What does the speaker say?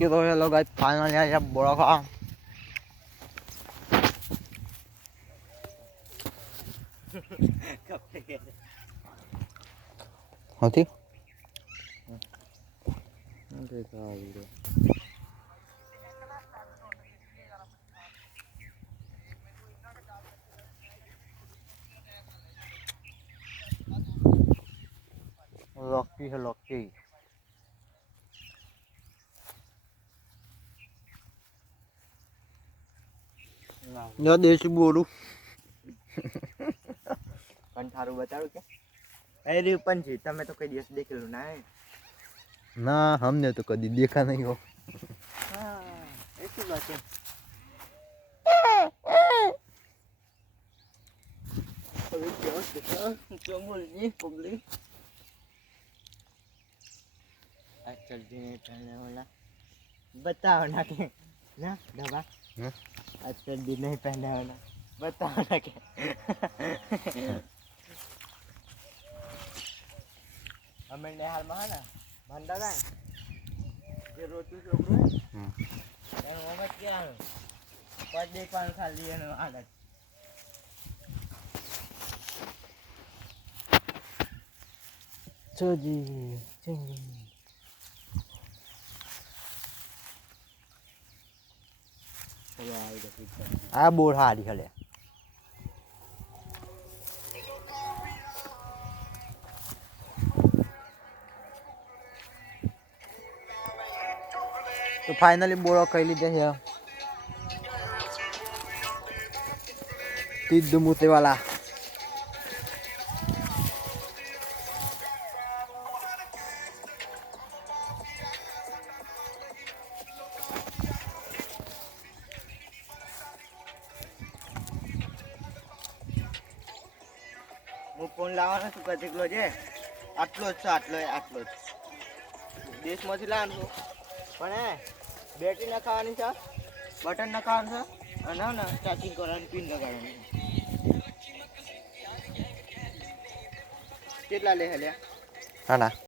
બાકી તો એ લોકો ફાઇનલ અહીંયા બોળો ખા હતી लॉकी है लॉकी ना देसी बोलू પણ થારું બતાડું કે એ રહ્યું પંછી તમે તો કઈ દિવસ દેખેલું ના ना हमने तो कभी देखा नहीं हो હા એસી વાત છે હવે કેવો છે બોલની પબ્લિક આ ચલતી નહીં પહેલે વાલા बताओ ना के ना दबा आज चड्डी नहीं पहने वाला बताओ ना के हमें नेहाल में है ना भंडा का ये रोटी छोकरो है यार वो मत क्या पर देख पान खाली है ना आदत चोजी चोजी आ बोल हारी हले तो फाइनली बोलो कई लीधे છે તીજ મૂતે વાલા હું ફોન લાવવાનો છું કદીકલો છે આટલો જ છે આટલો જ દેશમાંથી લાવવાનો પણ હે બેટરી નખાવાની છે બટન નખાવાનું છે અને ને ચાર્જિંગ કરવાની પિન લગાડવાની કેટલા લે હલ્યા હા ના